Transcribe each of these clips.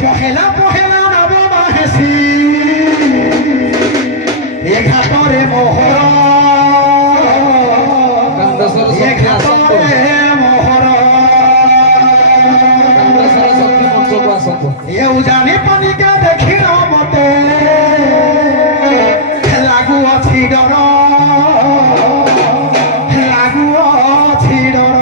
পহেলা পহেলা নবমা হেসি এ ঘাটরে মোহর এ ঘাটরে মোহর এ উজানি পানিকে দেখি মতে লাগু অছি ডর লাগু অছি ডর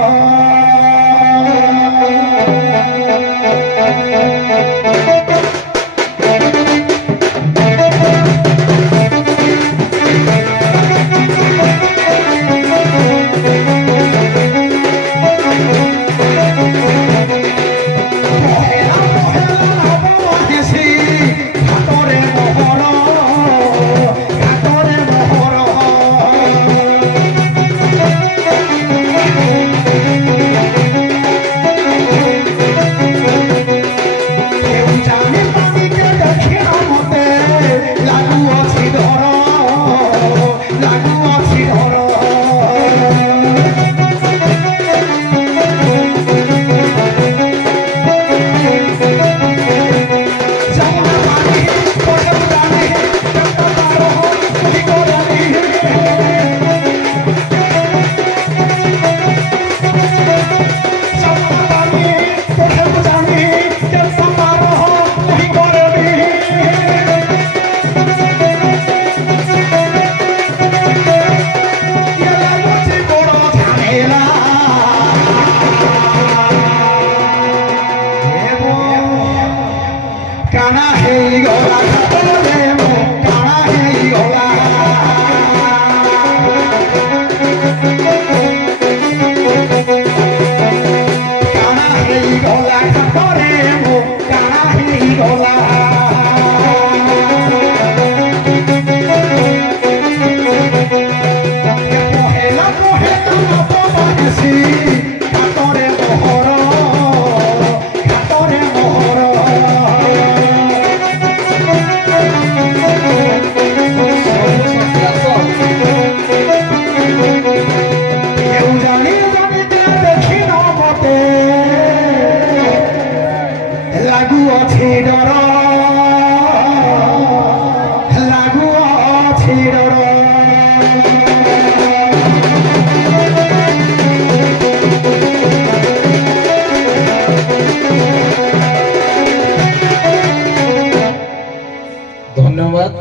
धन्यवाद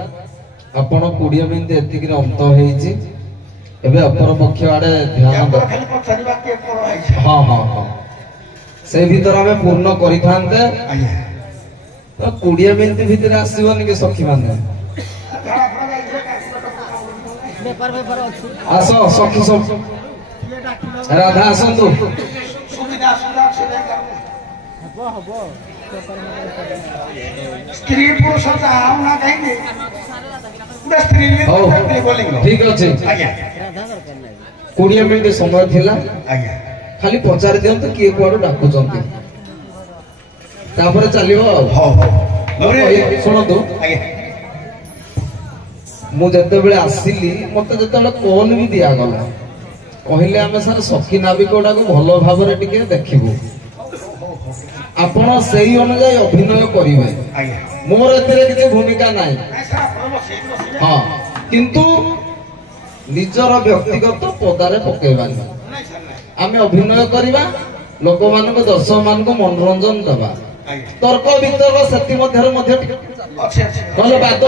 आपण 20 मिनिट एतिक अंत होईची एबे अपर पक्ष आडे ध्यान हाँ हाँ हाँ से भीतर हमें पूर्ण करि थांते तो 20 मिनिट भीतर आसीबन के सखी माने आसो सखी सब राधा आसंतु स्त्री पुरुष ना कहीं ठीक अच्छे 20 मिनिट समय थिला खाली पचार दियंतु किए कुआडू डाकुचंती तापर चलिबो शुणु मु जते बेले आसिली मते जते बेले कॉल भी दिया गला कहले आमे सर सखी नाविकोडा को भलो भाबरे टिके देखिबो आपण सेही अनुसार अभिनय करिवे मोर एतरे किछि भूमिका नाही हाँ किंतु निजर व्यक्तिगत पदारे पकेबानी आमे अभिनय करिबा लोक मान को दर्शक मान को मनोरंजन देबा तर्क वितर्क सेति मध्यरे मध्य कहले बात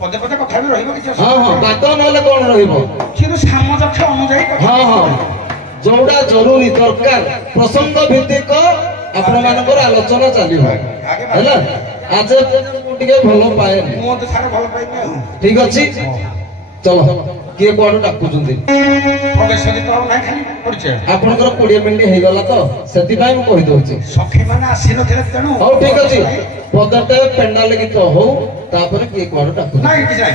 पदे पदे कथा भी रहिबो किछ हां हां बात नले कोन रहिबो किंतु सामजक्ष अनुसार हां हां जोड़ा जरूरी दरकार प्रसंग भित्तिक आपण मानकर आलोचना चलिबो हैला आज टिके भलो पाए मो तो सारे भलो पाइने ठीक अछि चलो किए कोड डाकुचुंदी प्रवेशरी तो नाही खाली परिचय आपनकर 20 मिनिट हे गला तो सेति भाई म कहि दोछि सखी माने आसी नथिले तेनु हो ठीक अछि पदते पेंडाल गीत हो तापर किए कोड डाकु नाही किछ नाही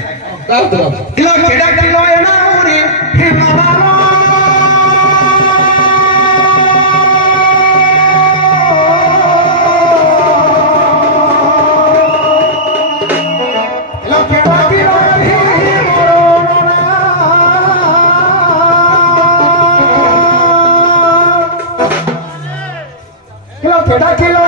का उतरा किलो केडा किलो एना उरी हिमारा किलो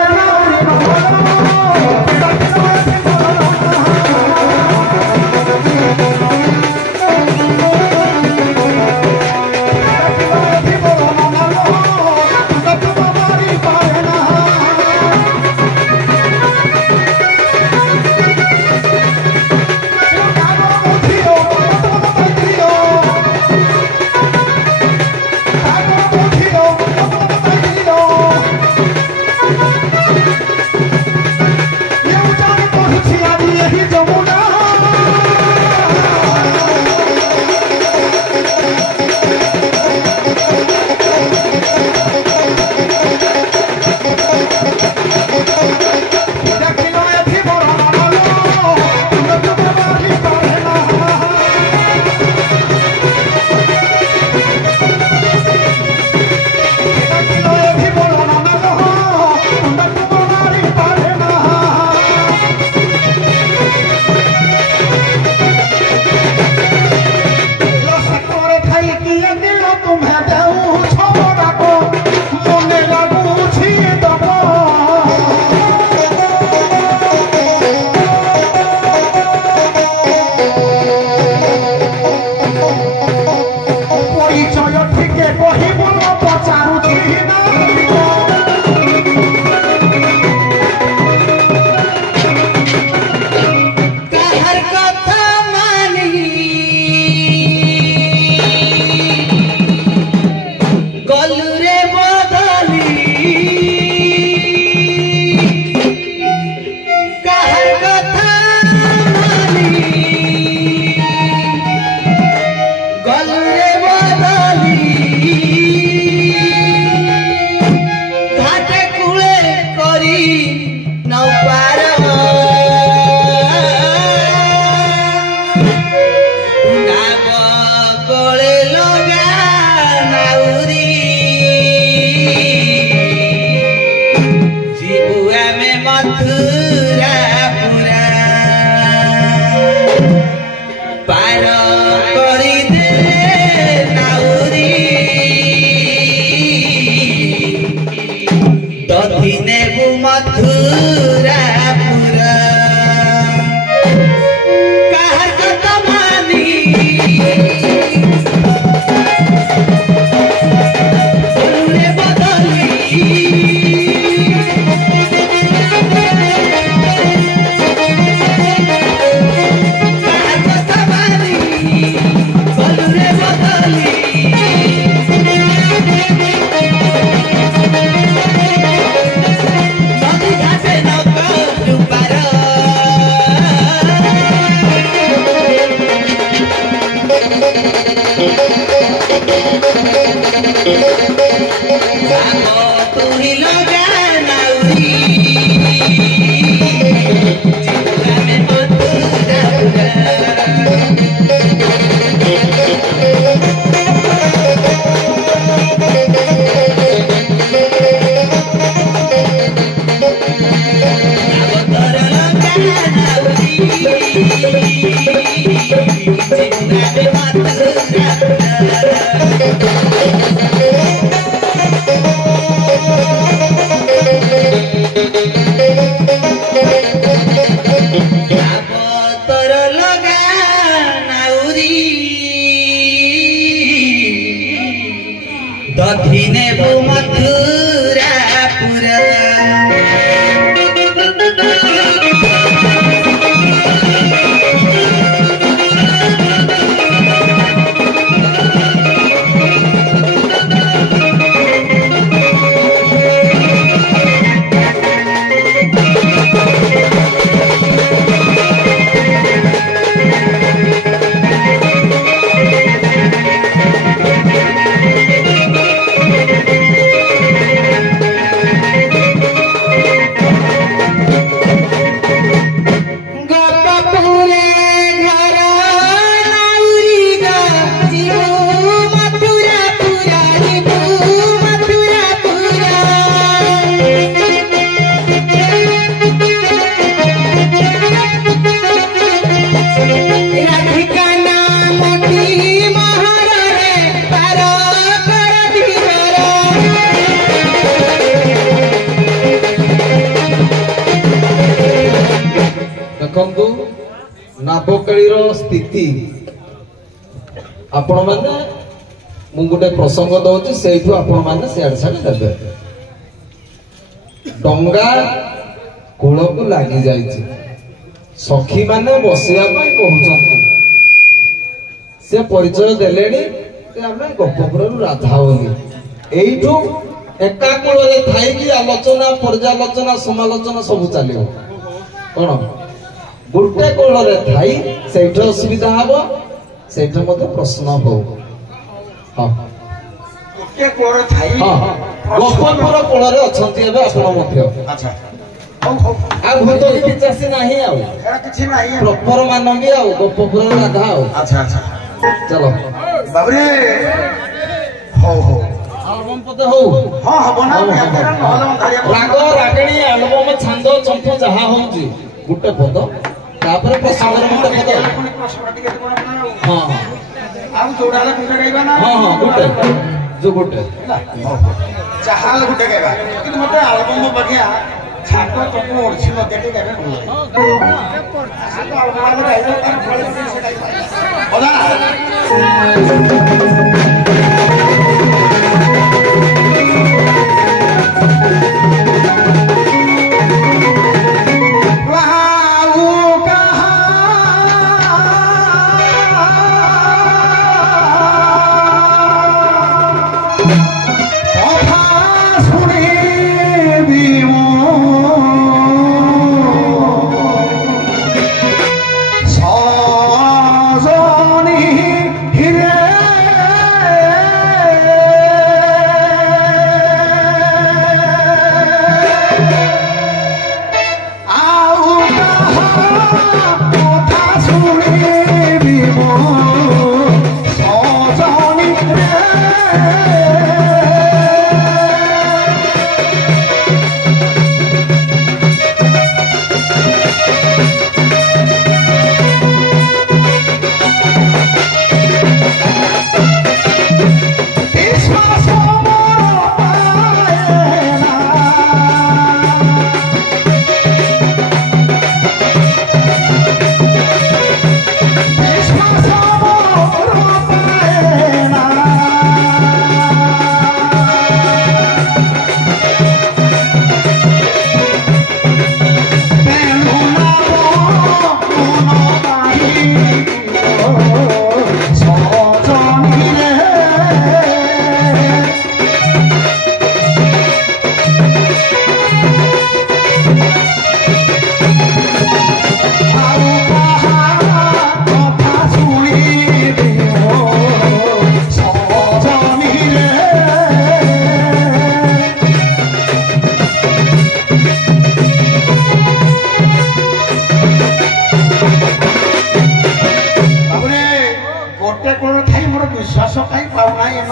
मथुरा पुरा पार करी दे नाउरी दधि नेबु मथुरा पुरा काहर कथा मानी बोलुरे बदली काहर कथा मानी बोलुरे बदली नदी घाटे नौका डुबार गाँव तुरी लगा नाउरी जिला में मथुरा पुरा गावतर लगा नाउरी जिला में मथुरा गावतर लगा नाउरी दधि नेबु मथुरा पुरा ଦେଖନ୍ତୁ ନାବକେଳିର ସ୍ଥିତି ଆପଣ ମାନେ ମୁଁ ଗୋଟେ ପ୍ରସଙ୍ଗ ଦଉଛି ସେଇଠୁ ଆପଣ ମାନେ ସିଆଡେ ସିଆଡେ ଦେବେ ଡଙ୍ଗା କୂଳକୁ ଲାଗି ଯାଇଛି ସଖୀ ମାନେ ବସିବା ପାଇଁ କହୁଛନ୍ତି ସେ ପରିଚୟ ଦେଲେଣି ଯେ ଆମେ ଗୋପପୁରରୁ ରାଧା ବୋଲି ଏଇଠୁ ଏକା କୂଳରେ ଥାଇକି ଆଲୋଚନା ପର୍ଯ୍ୟାଲୋଚନା ସମାଲୋଚନା ସବୁ ଚାଲିବ କଣ ଗୋଟେ କୋଳରେ ଥାଇ ସେଇଠି ଅସୁବିଧା ହବ ସେଇଠି ମଧ୍ୟ ପ୍ରଶ୍ନ ହଉ ହଁ ଗୋଟେ କୋଳରେ ଥାଇ ଗୋପପୁର କୋଳରେ ଅଛନ୍ତି ଏବେ ଆପଣ ମଧ୍ୟ ଆଚ୍ଛା ହଉ ହଉ ଆଉ ଭୂତ ପିଚାସି ନାହିଁ ଆଉ ଏରା କିଛି ନାହିଁ ପ୍ରପର ମାନବୀ ଆଉ ଗୋପପୁର ରାଧା ଆଉ ଆଚ୍ଛା ଆଚ୍ଛା ଚାଲ ବାବୁରେ ହଉ ହଉ ଆଲବମ ପଦେ ହଉ ହଁ ହବ ନା ନହେଲେ ଅନ୍ଧାରିଆ ରାଗ ରାଗିଣୀ ଆଲବମ ଛାନ୍ଦ ଚମ୍ପ ଯାହା ହଉଛି ଗୋଟେ ପଦ ତାପରେ ପ୍ରସଙ୍ଗର ଗୋଟେ ପଦ ହଁ ଆଉ ଯୋଉଟା ହେଲେ ଗୋଟେ ଗାଇବା ନା ହଁ ହଁ ଗୋଟେ ଯୋଉ ଗୋଟେ ଯାହା ହେଲେ ଗୋଟେ ଗାଇବା କିନ୍ତୁ ମତେ ଆଲବମ ବଢିଆ ଛାଟ ଚକୁ ଓଢିଛି ମତେ ଟିକେ ଗାଇବା ଭଲ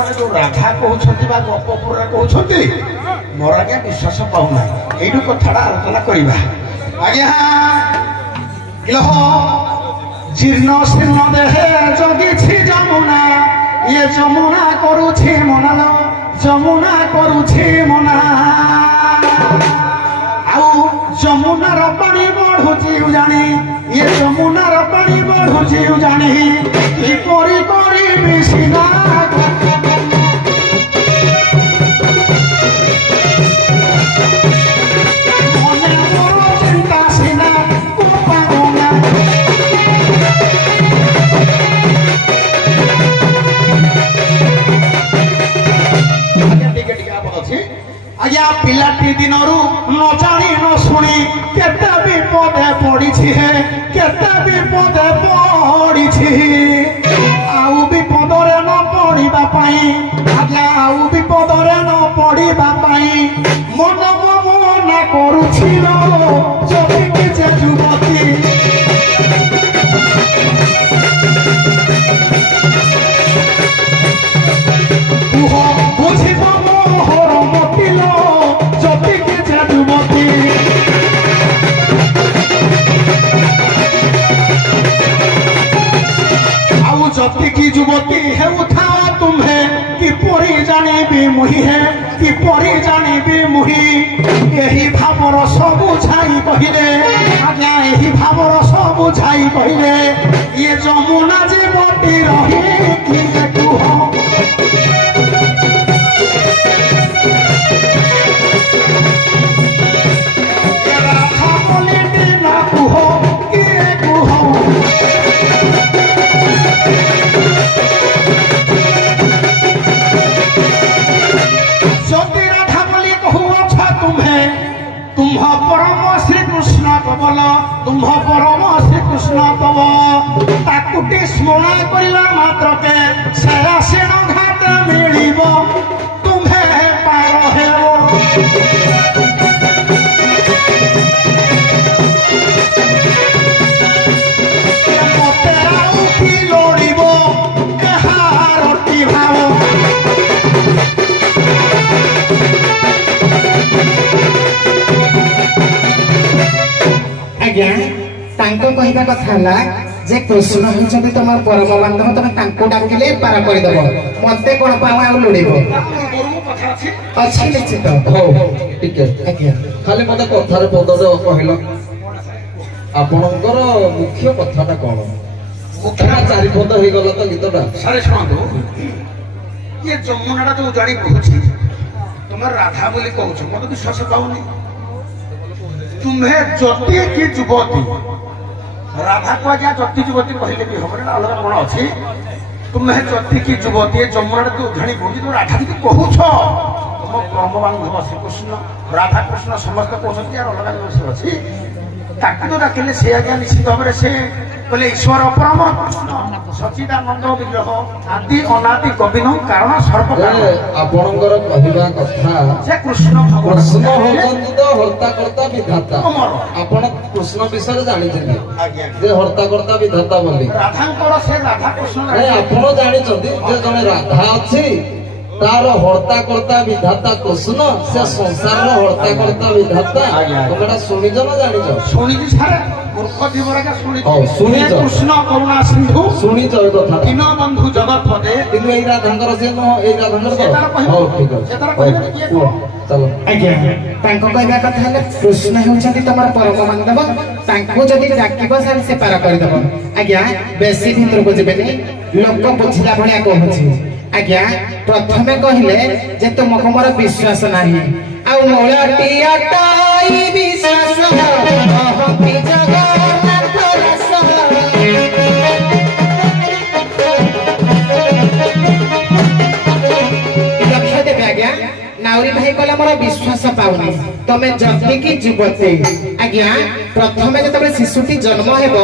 ମାନେ ଯୋଉ ରାଧା କହୁଛନ୍ତି ବା ଗପପୁରରେ କହୁଛନ୍ତି ମୋର ଆଜ୍ଞା ବିଶ୍ୱାସ ପାଉନାହିଁ। ଏଇଠୁ କଥାଟା ଆଲୋଚନା କରିବା। ଆଜ୍ଞା ଇଲହ ଜୀର୍ଣ୍ଣ ଶୀର୍ଣ୍ଣ ଦେହେ ଜଗିଛି ଯମୁନା, ଇଏ ଯମୁନା କରୁଛି ମନାଲ, ଯମୁନା କରୁଛି ମନା। ଆଉ ଯମୁନାର ପାଣି ବଢୁଛି ଜାଣି, ଇଏ ଯମୁନାର ପାଣି ବଢୁଛି ଜାଣି, କିପରି କରିବି ସିନା ମନେ ମୋର ଚିନ୍ତା ସିନା କୋପାଗନା। ଆଜ୍ଞା ପିଲାଟି ଦିନରୁ ନ ଜାଣି ନ ଶୁଣି କେତେ ବିପଦେ ପଡ଼ିଛି ହେ, କେତେ ବିପଦେ ପଡ଼ିଛି। ଆଉ ବିପଦରେ ନ ପଡ଼ିବା ପାଇଁ, ଆଜ୍ଞା ଆଉ ବିପଦରେ ନ ପଡ଼ିବା ପାଇଁ ମନକୁ ମନା କରୁଛି ଯଦି କିଛି ଯୁବତୀ। କୁହ ବୁଝିବ ମୋହର ମତିଲ ଯଦି କିଛି ଯୁବତୀ। ଆଉ ଯତିକି ଯୁବତୀ ହେଉଥାଅ ତୁମ୍ଭେ, କିପରି ଜାଣିବି ମୁହିଁ ହେ, କିପରି ଜାଣିବି ମୁହିଁ। ଏହି ଭାବର ସବୁ ଛାଇ କହିଲେ, ଆଜ୍ଞା ଏହି ଭାବର ସବୁ ଛାଇ କହିଲେ, ଇଏ ଯମୁନା ଜୀବଟି ରହି କିଏ କୁହ। ରାଧା ବୋଲି ଦିନ କୁହ କିଏ କୁହ। যদি রাধা বলি কহুছ তুমে, তুম্ভ পরম শ্রীকৃষ্ণ কবল, তুম্ভ পরম শ্রীকৃষ্ণ কব। তাকুটি স্মরণ করিবা মাত্রকে সে আসিণ ঘাট মিলিব, তুমে পার হেব। মতে আউ কি লড়িব এহারটি ভাব। ଆଜ୍ଞା ତାଙ୍କ କହିବା କଥା ହେଲା ଯେ କୃଷ୍ଣ ହେଉଛନ୍ତି ତମର ପରମ ବାନ୍ଧବ, ତମେ ତାଙ୍କୁ ଡାକିଲେ ପାର କରିଦବ, ମତେ କଣ ପାଉ ଆଉ ଲୋଡ଼ିବ। ଅଛି ନିଶ୍ଚିତ। ହଉ ଟିକେ ଆଜ୍ଞା ଖାଲି ମତେ କଥାରେ ପଦଟେ କହିଲ, ଆପଣଙ୍କର ମୁଖ୍ୟ କଥାଟା କଣ? ଚାରି ପଦ ହେଇଗଲା ତ ଗୀତଟା। ସାରେ ଶୁଣନ୍ତୁ, ଇଏ ଯମୁନାଟା ଯୋଉ ଜାଣି କହୁଛି ତୁମେ ରାଧା ବୋଲି କହୁଛ, ମତେ ବିଶ୍ୱାସ ପାଉନି। ତୁମେ ଯତି କି ଯୁବତୀ, ରାଧାକୁ ଆଜ୍ଞା ଯତି ଯୁବତୀ କହିଲେ ବି ହବ ନା, ଅଲଗା କଣ ଅଛି? ତୁମେ ଯତି କି ଯୁବତୀ, ଯମୁନାଟା ଯୋଉ ଜାଣି କହୁଛି ତୁମେ ରାଧା ଯଦି କହୁଛ, ତୁମ ପରମ ବାନ୍ଧବ ଶ୍ରୀକୃଷ୍ଣ, ରାଧାକୃଷ୍ଣ ସମସ୍ତେ କହୁଛନ୍ତି, আর ଅଲଗା ଜିନିଷ ଅଛି। ତାକୁ ତ ଡାକିଲେ ସେ ଆଜ୍ଞା ନିଶ୍ଚିତ ଭାବରେ ସେ କହିଲେ ଈଶ୍ୱର ପରମ କୃଷ୍ଣ ସଚିଦାନନ୍ଦ ବିଗ୍ରହ ଆଦି ଅନାଦି ଗୋବିନ୍ଦ କାରଣ ସର୍ବ ଆପଣଙ୍କର କହିବା କଥା ସେ କୃଷ୍ଣ କୃଷ୍ଣ ହଉଛନ୍ତି ତ ହର୍ତ୍ତା କର୍ତ୍ତା ବିଧାତା। ଆପଣ କୃଷ୍ଣ ବିଷୟରେ ଜାଣିଛନ୍ତି ଯେ ହର୍ତ୍ତା କର୍ତ୍ତା ବିଧାତା ବୋଲି। ରାଧାଙ୍କର ସେ ରାଧା କୃଷ୍ଣ ଆପଣ ଜାଣିଛନ୍ତି ଯେ ଜଣେ ରାଧା ଅଛି, ତାର ହର୍ତ୍ତା କର୍ତ୍ତା ବିଧାତା କୃଷ୍ଣ, ସେ ସଂସାରର ହର୍ତ୍ତା କର୍ତ୍ତା ବିଧାତା। ତମେ ଏଟା ଶୁଣିଛ ନା ଜାଣିଛ? ଶୁଣିଛି ସାର୍, ମୂର୍ଖ ଜୀବରାକା ଶୁଣିଛି। ଶୁଣିଛ କୃଷ୍ଣ କରୁଣା ସିନ୍ଧୁ, ଶୁଣିଛ ଏ କଥା। ଦୀନ ବନ୍ଧୁ ଜଗତ ପଦେ, କିନ୍ତୁ ଏଇ ରାଧାଙ୍କର ସେ ନୁହଁ, ଏଇ ରାଧାଙ୍କର ତ। ହଉ ଠିକ ଅଛି, କୁହ ଚାଲ। ଆଜ୍ଞା ତାଙ୍କ କହିବା କଥା ହେଲା କୃଷ୍ଣ ହେଉଛନ୍ତି ତମର ପରମ ବାନ୍ଧବ, ତାଙ୍କୁ ଯଦି ଡାକିବ ସେ ପାର କରିଦବ। ଆଜ୍ଞା ବେଶୀ ଭିତରକୁ ଯିବେନି, ଲୋକ ବୁଝିଲା ଭଳିଆ କହୁଛି। ଆଜ୍ଞା ପ୍ରଥମେ କହିଲେ ଯେ ତୁମକୁ ମୋର ବିଶ୍ୱାସ ନାହିଁ, ଆଉ ମୂଳଟି ଅଟଇ ବିଶ୍ୱାସ ଅହନ୍ତି ଜଗନ୍ନାଥ ରସ। ଲକ୍ଷ୍ୟ ଦେବେ ଆଜ୍ଞା, ନାଉରୀ ଭାଇ କହିଲା ମୋର ବିଶ୍ୱାସ ପାଉନି, ତମେ ଯଦି କି ଯୁବତୀ। ଆଜ୍ଞା ପ୍ରଥମେ ଯେତେବେଳେ ଶିଶୁଟି ଜନ୍ମ ହେବ,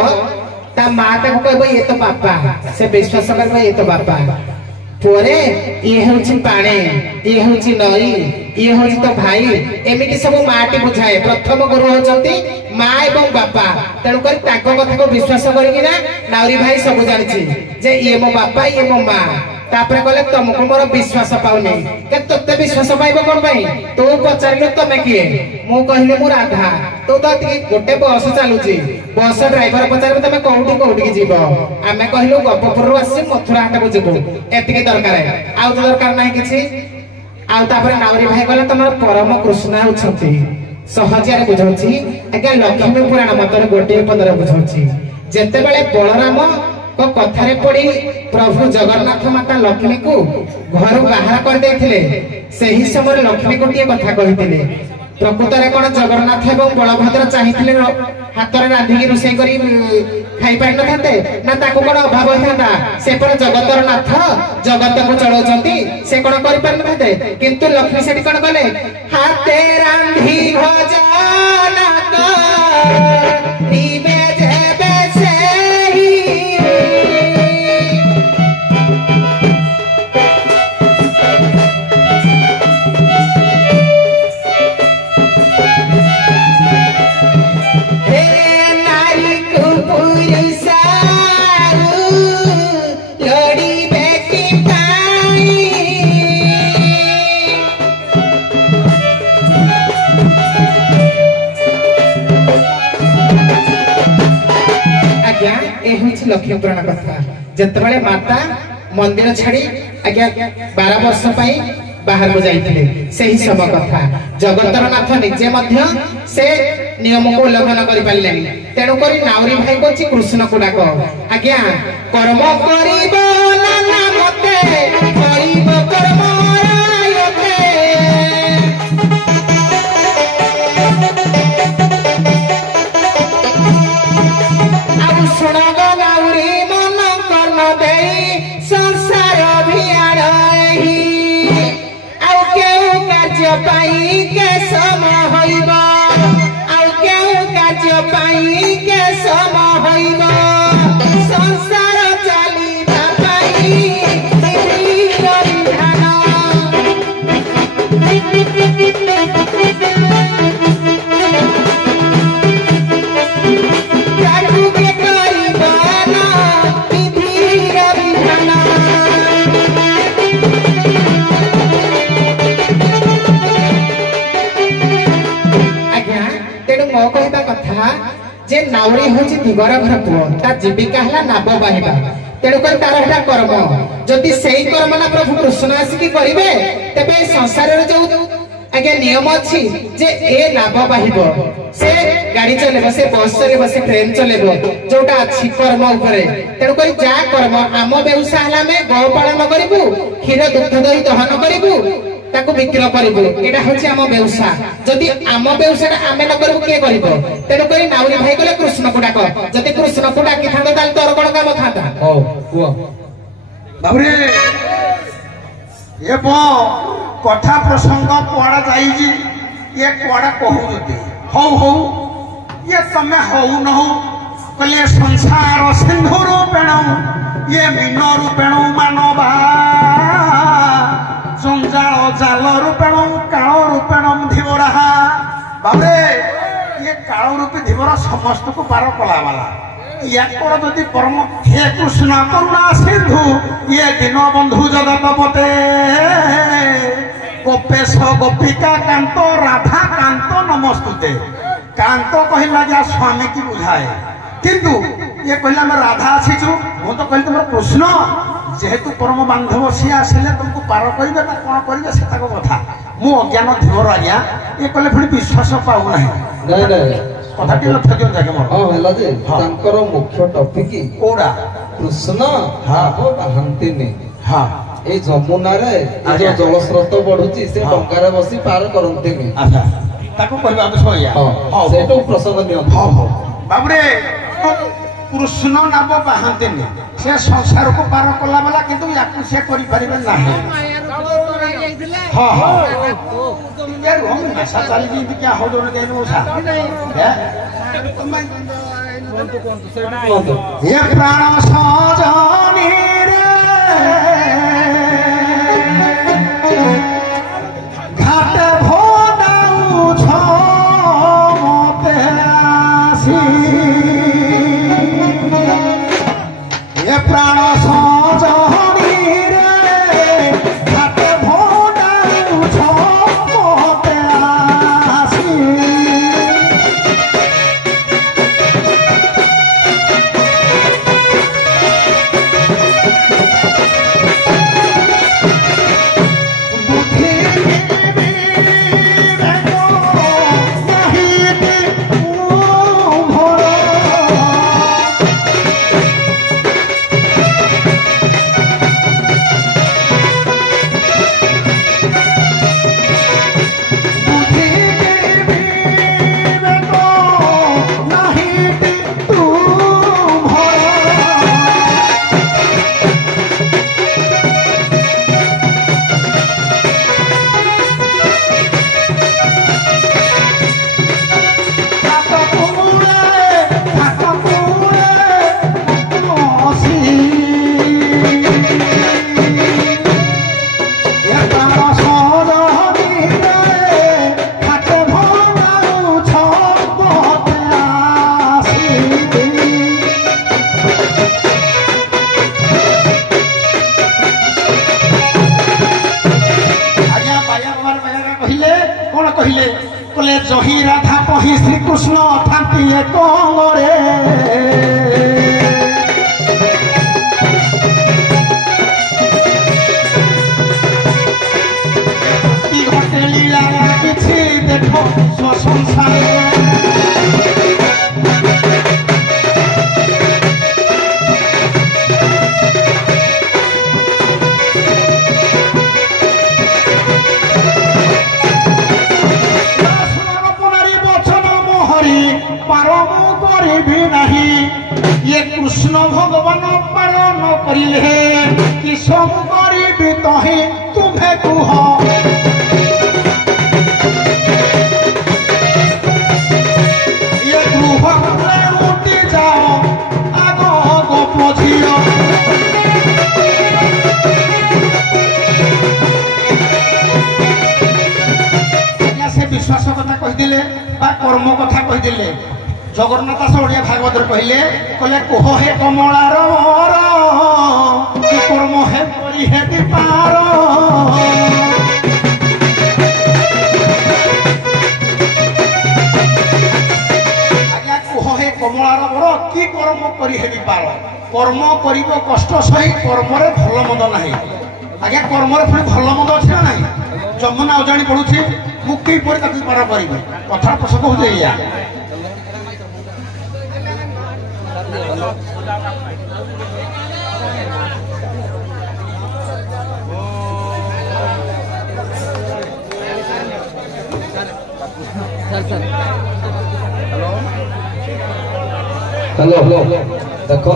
ତା ମା ତାକୁ କହିବ ଇଏ ତ ବାପା, ସେ ବିଶ୍ୱାସ କରିବ ଇଏ ତ ବାପା। ପରେ ଇଏ ହେଉଛି ପାଣି, ଇଏ ହେଉଛି ନଈ, ଇଏ ହେଉଛି ତ ଭାଇ, ଏମିତି ସବୁ ମାଟି ବୁଝାଏ। ପ୍ରଥମ ଗୁରୁ ହେଉଛନ୍ତି ମା ଏବଂ ବାପା। ତେଣୁକରି ତାଙ୍କ କଥାକୁ ବିଶ୍ୱାସ କରିକିନା ନାଉରୀ ଭାଇ ସବୁ ଜାଣିଛି ଯେ ଇଏ ମୋ ବାପା, ଇଏ ମୋ ମା। तापर कहले तुमको मोर विश्वास पाउनी के तोते विश्वास पाइबो कोन भाई तू पचारिलो तमे किए मु कहले मु राधा तो गोटे बस चलुची बस ड्राइवर पचार तुम कौटी कौटी की जीव आम कहलु गपपुर आसी मथुरा हाट को जीवु एति दरकार आउ तो दरकार ना कि नावरी भाई कहले तुम परम कृष्ण होती सहजिया बुझाऊँ आज्ञा लक्ष्मी पुराण मत गोटे पदर बुझाऊँ जेते बेले बलराम को कथारे पड़ी प्रभु जगन्नाथ माता लक्ष्मी को घर बाहर कर देथिले सही समय लक्ष्मी को टिए कथा कहिथिले प्रकृत रे कोन जगन्नाथ एवं बलभद्र चाहिथिले हाथ रे रांधी रोषे करी खाई पाइ न थाते ना ताको कोन अभाव होता से पर जगतर नाथ जगत को चलाउछंती से कोन करि पाइ न थाते किंतु लक्ष्मी सेठी कोन कले हाथे रांधी भजन को दीबे जेबे सेही लक्ष्मी पुराण कथा जिते माता मंदिर छाड़ी आज्ञा 12 वर्ष बाहर को जाइए सही समय कथा जगतर नाथ निजे से नियम को उल्लंघन कर पारे तेणुक नावरी भाई कौन कृष्ण को डाक आज्ञा कर्म करिबो नाना मते करिबो कर्म रायते अब सुनागो नावरी मन कर्म देई संसार अभियान आउ केउ कार्य पाई के समय होइबो आउ केउ कार्य पाई के समय होइबो संसार चलिबा पाई विधिर विधान काटू के करिबो ना विधिर विधान आज्ञा तेणु मो कहता कथा जे नावरी होची दिगर घर पुओ ता जीविका हला नाब बाहिबा तेणु कर तार हटा कर्म जदि सेही कर्म ना प्रभु कृष्ण आसिकी करिवे तेबे संसार रे जो आज्ञा नियम अछि जे ए नाब बाहिबो से गाड़ी चलेबो से बस चलेबो से ट्रेन चलेबो जोटा अछि कर्म ऊपरे तेणु कर जा कर्म आम व्यवसाय हला में गौ पालन करिबु क्षीर दुग्ध दही दहन करिबु ताको विक्रय करिबो एटा होछि आम व्यवसाय जदि आम व्यवसाय आमे न करिबो के करिबो तेणु करी नावरी भाई कहले कृष्ण को डाक जदि कृष्ण को डाकी थांतो ताल तोर कोन काम थांता ओ कुआ बाबरे ये बो कथा प्रसंग कुआड़ा जाइजी ये कुआड़ा कहूते हौ हौ ये तमे हौ न हो कले संसार सिंधु रूपेण ये मीन रूपेण मानवा जंजाल जाल रूपेण काल रूपेण धीवरा बाबरे ये काल रूपी धीवरा समस्त को पार कला वाला याकर जदि परम हे कृष्ण करुणा सिंधु ये दिन बंधु जगत पते गोपेश गोपिका कांत राधा कांत नमस्तुते कांत कहला जा स्वामी की बुझाए किंतु ये कहला मैं राधा आसीचु मु तो कहली तुम कृष्ण जेहेतु परम बांधव सी आसिले तुमको पार करिबे ना कोन करिबे सेता को कथा मु अज्ञान धीवर आज्ञा ये कहले फिर विश्वास पाउ नाही नहीं नहीं कथा के लक्ष्य दियो जाके मोर हां हला जे तांकर मुख्य टॉपिक कोडा कृष्ण हाबो बाहंती ने हां ए जमुना रे ए जो जल स्रोत बढ़ुची से डंगारे बसी पार करंती ने अच्छा ताको कहबा हम सोया हां सेटो प्रसंग नियम हां हां बाबरे कृष्ण नाम बाहंती ने से संसार को पार कला वाला किंतु याकु से करि परिबे नाही हां हां यार हम ऐसा चली जी क्या हो दोनों के नो सा ये प्राण सजनी रे घाट भोदाउ छ मते आसी ये प्राण सजनी रे पारम करी नहीं ये कृष्ण भगवान पालन करिले कि सब करी तही तुम्हें कुह ये गृह उठी जाओ आग गोप झियो से विश्वास कथा कहीदे कर्म कथा कहीदे जगन्नाथ दास ओडिया भागवत कहले कहले कोह हे कमलार मोर कि कर्म हे करी हे दीपार आज्ञा कोह हे कमलार मोर कि कर्म करी हे दीपार कर्म करिबो कष्ट सही कर्म रे भल मंद नाही आज्ञा कर्म रे पुणी भल मंद अछि ना नाही जमुना अजाणी पडुछि मु कि परि ताकि पार करिबे कथा प्रसंग हो जाइया हेलो देखु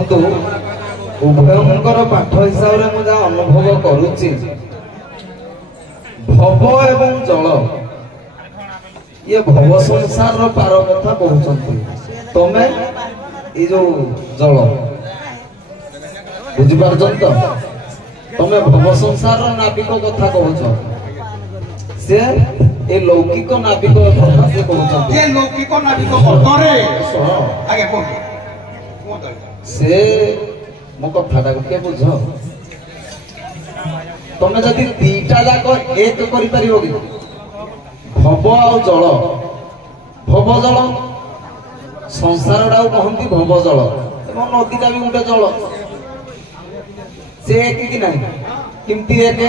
उभयंकर पाठ हिसाब से मुझे अनुभव करुच्ची भव एवं जल ये भव संसार पार कथा कहते तमे ये जो जल बुझीपार तो तमे भव संसार नाविक कथा कह से ए लौकिक नाविक कथा से कहते ये लौकिक नाविक बदरे आगे कोन से मो कथाटा के बुझ तमे जदि दीटा जाक एक करि परिबो कि भव आ जल भव जल संसार डाउ कहंती भव जल एवं नदीटा भी गोटे जल से एक कि नहीं केमती एक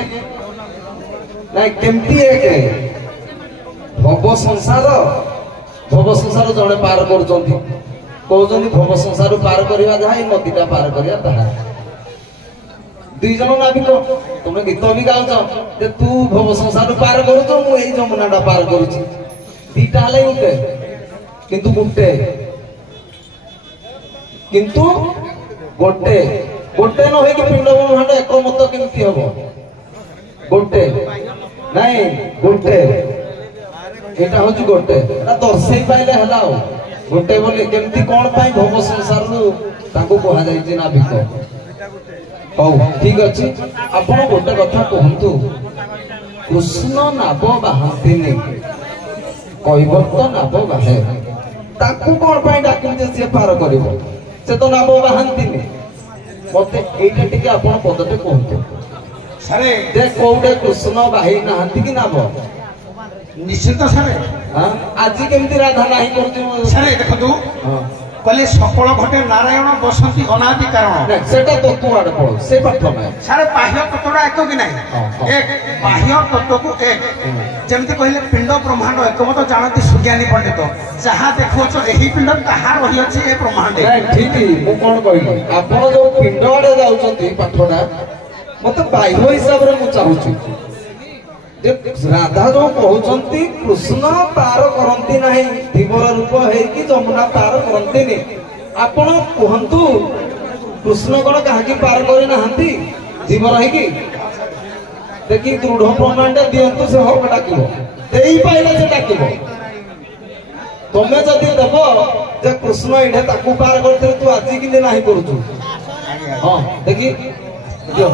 नहीं केमती एक भव संसार जड़े पार करचंती कहउचंती भव संसार पार करवा जहा नदीटा पार करवा ताहा दुई जन नाविक तुम गीत भी गाउच जे तू भव संसार पार करूच मु एई जमुनाटा पार करूची दीटा हले गुटे किंतु गुटे किंतु गोटे गोटे न होई कि पिंड ब्रह्मांड एक मत केमती हबो गोटे नहीं गोटे एटा होची गोटे एटा दर्शई पाइले हला हो गोटे बोले केमती कोन पाई भव संसार नु ताको कहा जाई जे नाविक हौ ठीक अछि आपण गोटे कथा कहंतु कृष्ण नाव बाहंती नै कैवर्त नाव बाहे ताकू कोन पाई डाकिन जे से पार करिवो से तो नाव बाहंती नै मते एटा टिके आपण पदटे कहंतु सारे दे कोउडे कृष्ण बाही नाहंती कि नाव निश्चित सारे हां आज केमती राधा नाही करछु सारे देखतु हां कले सकल घटे नारायण बसंती अनादि कारण सेटा तो तू आड़ पड़ से पाठ नै सारे बाह्य तत्वटा एक कि नहीं एक बाह्य तत्व को एक जेमति कहले पिंड ब्रह्मांड एकमत जानती सुज्ञानी पंडित जहां देखोछ एही पिंड कहा रही अछि ए ब्रह्मांड ठीक मु कोन कहली आपण जो पिंड आड़े जाउछंती पाठटा मते बाह्य हिसाब रे मु चाहूची जे राधा जो कहउछंती कृष्ण पार करंती नाही धीवर रूप है कि जमुना पार करंती नि आपण कहंतु कृष्ण कोन कहा कि पार करि नाहंती धीवर है कि देखि दृढ़ प्रमाण दियंतु से हो डाकिबो देई पाइले से डाकिबो तमे जदि देबो जे कृष्ण इडे ताकू पार करथे तू आजि कि नाही करूछु हां देखि दियो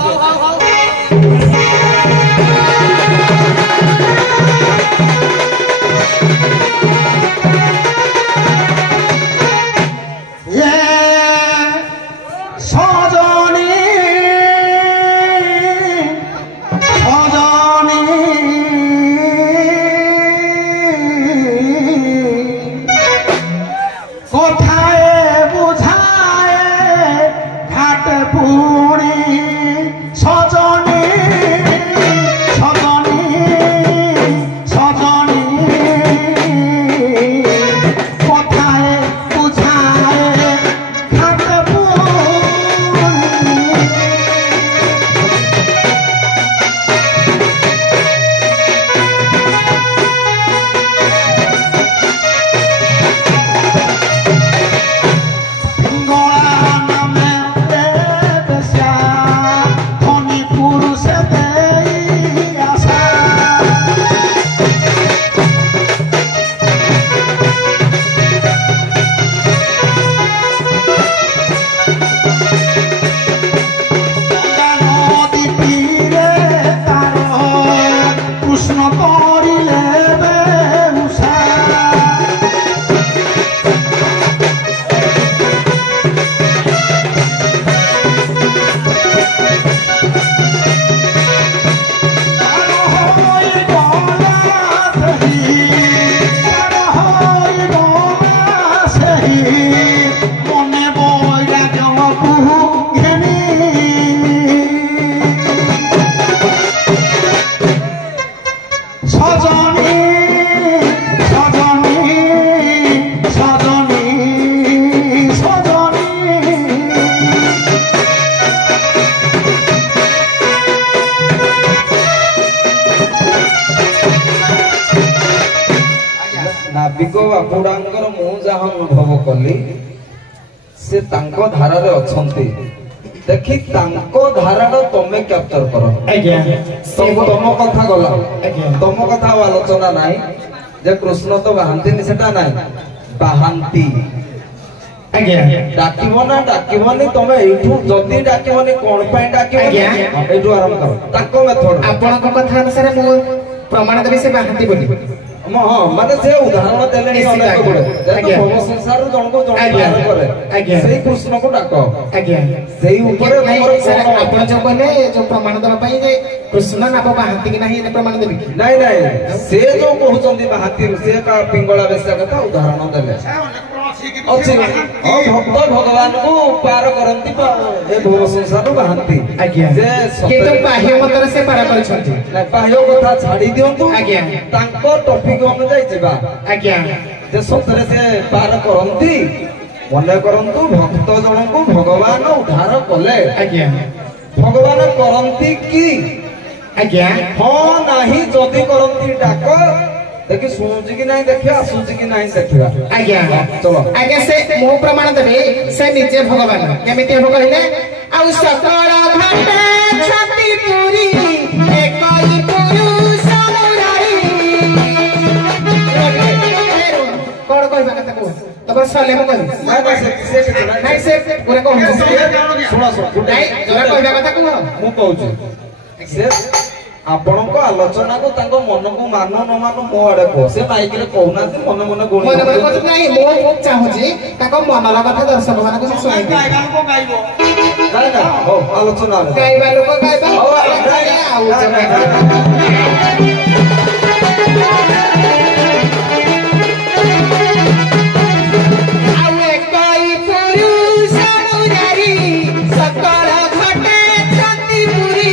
कली से तांको धारारे अछंती देखी तांको धारार तमे कैप्चर करो आज्ञा तम कथा गला आज्ञा तम कथा आलोचना नाही जे कृष्ण तो बाहांती सेटा नाही बाहांती आज्ञा डाकिबो ना डाकिबोनी तमे एठू जदी डाकिबोनी कोन पय डाकिबो आज्ञा। एठू आरंभ करो ताको मेथड ଆପଣଙ୍କ କଥା ଅନୁସାରେ ମୁଁ ପ୍ରମାଣ ଦେବି ସେ ବାହାନ୍ତି ବୋଲି ହଁ ମାନେ ସେ ଉଦାହରଣ ଦେଲେ ନିଶ୍ଚିତ ଅନେକ ଗୁଡେ ଆଜ୍ଞା। ଭବ ସଂସାରରୁ ଜଣକୁ ଜଣ ଆଜ୍ଞା। ବାହାର କରେ ଆଜ୍ଞା। ସେଇ କୃଷ୍ଣକୁ ଡାକ ଆଜ୍ଞା ସେଇ ଉପରେ ନାଇଁ, ମୋର ସାର୍, କଣ- ଆପଣ ଯୋଉ କହିଲେ ଯୋଉ ପ୍ରମାଣ ଦେବା ପାଇଁ ଯେ କୃଷ୍ଣ ନାପ ବାହାନ୍ତି କି ନାହିଁ ଏତେ ପ୍ରମାଣ ଦେବି କି ନାଇଁ ନାଇଁ ସେ ଯୋଉ କହୁଛନ୍ତି ବାହାତି ସେ କା ପିଙ୍ଗଳା ବେଶା କଥା ଉଦାହରଣ ଦେଲେ ଅଛି ହଁ ଭକ୍ତ ଭଗବାନଙ୍କୁ ପାର କରନ୍ତି ଏ ଭବ ସଂସାରରୁ ବାହାନ୍ତି ଆଜ୍ଞା ଯେ କିନ୍ତୁ ସତରେ- ବାହ୍ୟ ମତରେ ସେ ପାର କରିଛନ୍ତି ନାଇଁ, ବାହ୍ୟ କଥା ଛାଡି ଦିଅନ୍ତୁ ଆଜ୍ଞା। ତାଙ୍କ ଟପିକ ଅନୁଯାୟୀ ଯିବା ଆଜ୍ଞା ଯେ ସତରେ ସେ ପାର କରନ୍ତି ମନେ କରନ୍ତୁ ଭକ୍ତ ଜଣଙ୍କୁ ଭଗବାନ ଉଦ୍ଧାର କଲେ ଆଜ୍ଞା ଭଗବାନ କରନ୍ତି କି ଆଜ୍ଞା ହଁ ନାହିଁ ଯଦି କରନ୍ତି ଡାକ ଦେଖି ଶୁଣୁଛି କି ନାହିଁ ଦେଖିବା ଆସୁଛି କି ନାହିଁ ଦେଖିବା ଆଜ୍ଞା ଚଲ ଆଜ୍ଞା ସେ ମୁଁ ପ୍ରମାଣ ଦେବି ସେ ନିଜେ ଭଗବାନ କେମିତି ହବ କହିଲେ ଆଉ ସକଳ ଘାଟ ଛାତି ପୁରୀ ଏକଇ ପୁରୁଷ ମୁରାରୀ କଣ କହିବା କଥା କୁହ ତମର ସଲେ ମୁଁ କହିବି ନାଇଁ, ନାଇଁ, ସେ କିଛି ନାହିଁ। ନାଇଁ ସେ ପୁରା କହୁଛି ଶୁଣ ଶୁଣ ଗୋଟେ- ନାଇଁ ଯୋଉଟା କହିବା କଥା କୁହ ମୁଁ କହୁଛି ସେ ଆପଣଙ୍କ ଆଲୋଚନାକୁ ତାଙ୍କ ମନକୁ ମାନୁ ନ ମାନୁ ମୋ ଆଡେ କୁହ ସେ ମାଇକିରେ କହୁନାହାନ୍ତି ମନେ ମନେ ଗୁଣି ମନେ ମନେ କହୁଛି ନାଇଁ ମୁଁ ଚାହୁଁଛି ତାଙ୍କ ମନର କଥା ଦର୍ଶକ ମାନଙ୍କୁ ସେ ଶୁଣିବେ ନାଇଁ ନା ହଉ ଆଲୋଚନା ହେଲା। ଗାଇବା ଲୋକ ଗାଇବା ଆଉ ଆଉ ଏକଇ ପୁରୁଷ ମୁରାରୀ ସକଳ ଘଟେ ଛାତି ପୁରୀ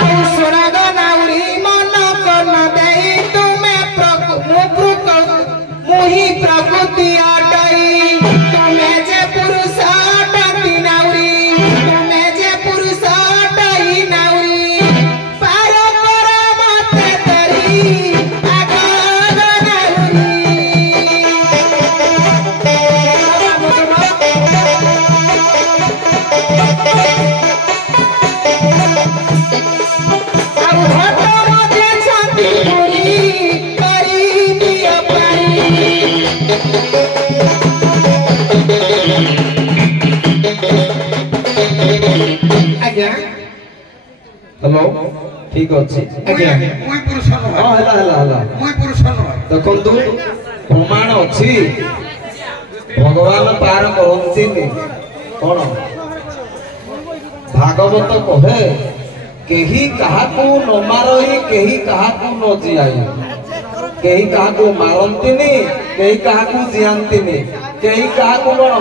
ଆଉ ଶୁଣଗ ନାଉରୀ ମନ କନ ଦେଇ ତୁମେ ମୁହିଁ ପ୍ରକୃତି ଅଟଇ ତୁମେ ଯେ ପୁରୁଷ ଅଟନ୍ତି ନାଉରୀ ତୁମେ ଯେ ପୁରୁଷ ଅଟଇ ନାଉରୀ ପାର କର ମତେ ତରି ଆଗର ଆଉ ହଟ ମତେ ଛାତି ପୁରୀ କରି ଦିଅ ଆଜ୍ଞା ହ୍ୟାଲୋ ଠିକ ଅଛି ଆଜ୍ଞା ମୁଇଁ ପୁରୁଷ ହଁ ନୁହେଁ ହେଲା ହେଲା ହେଲା ମୁଇଁ ପୁରୁଷ ନୁହେଁ ଦେଖନ୍ତୁ ପ୍ରମାଣ ଅଛି ଭଗବାନ ପାର କରନ୍ତିନି କଣ ଭାଗବତ କହେ କେହି କାହାକୁ ନ ମାରଇ କେହି କାହାକୁ ନ ଜିଆଇ କେହି କାହାକୁ ମାରନ୍ତିନି କେହି କାହାକୁ ଜିଆନ୍ତିନି କେହି କାହାକୁ କଣ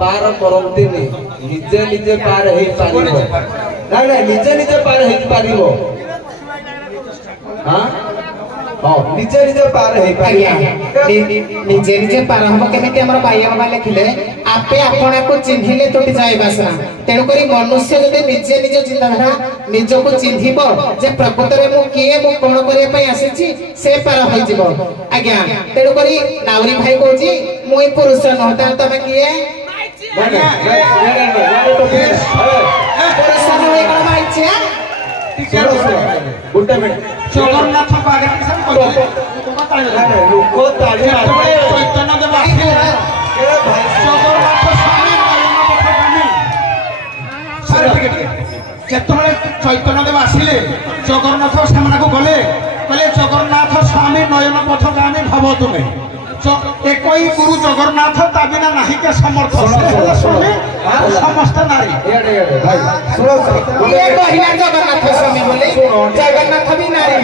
ପାର କରନ୍ତିନି ନିଜେ ନିଜେ ପାର ହେଇପାରିବ ନାଇଁ ନାଇଁ ନିଜେ ନିଜେ ପାର ହେଇପାରିବ ହଁ ହଁ ନିଜେ ନିଜେ ପାର ଆଜ୍ଞା ହେଇପାରିବ ନିଜେ ନିଜେ ପାର ହବ କେମିତି ଆମର ବାହ୍ୟ ବାବା ଲେଖିଲେ ଆପେ ଆପଣଙ୍କୁ ଚିହ୍ନିଲେ ତୁଟି ଯାଏ ବାସନା ତେଣୁକରି ମନୁଷ୍ୟ ଯଦି ନିଜେ ନିଜ ଚିନ୍ତାଧାରା ନିଜକୁ ଚିହ୍ନିବ ଯେ ପ୍ରକୃତରେ ମୁଁ କିଏ ମୁଁ କଣ କରିବା ପାଇଁ ଆସିଛି ସେ ପାର ହେଇଯିବ ଆଜ୍ଞା ତେଣୁକରି ନାଉରୀ ଭାଇ କହୁଛି ମୁଁ ପୁରୁଷ ନୁହଁ ତାହେଲେ ତମେ କିଏ ପୁରୁଷ ନୁହେଁ କଣ ମାଇଛି ଗୋଟେ ମିନିଟ ଜଗନ୍ନାଥଙ୍କ ଆଗରେ କିଛି ଆମେ କହିଥିଲେ। ଲୋକ ତାଳି ଯେତେବେଳେ ଚୈତନ୍ୟ ଦେବ ଆସିଲେ ଜଗନ୍ନାଥ ସ୍ୱାମୀ ଯେତେବେଳେ ଚୈତନ୍ୟ ଦେବ ଆସିଲେ ଜଗନ୍ନାଥ ସେମାନଙ୍କୁ ଗଲେ କହିଲେ ଜଗନ୍ନାଥ ସ୍ୱାମୀ ନୟନ ପଥ ଗାମୀ ଭବ ତୁମେ একই গুরু জগন্নাথ তা বিনা নাহিকে সমর্থ স্বামী আর সমস্ত নারী ये कहिला जगन्नाथ स्वामी बोले जगन्नाथ भी नारी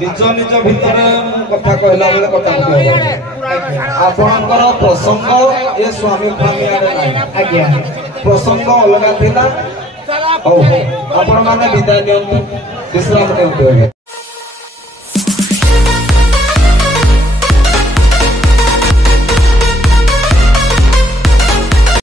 निज निज भितर कथा कहला बेले कथा आपणकर प्रसंग ए स्वामी स्वामी आड़े नाही आज्ञा प्रसंग अलगा थिला आपण माने विदाय नियंतु विश्राम नियंतु।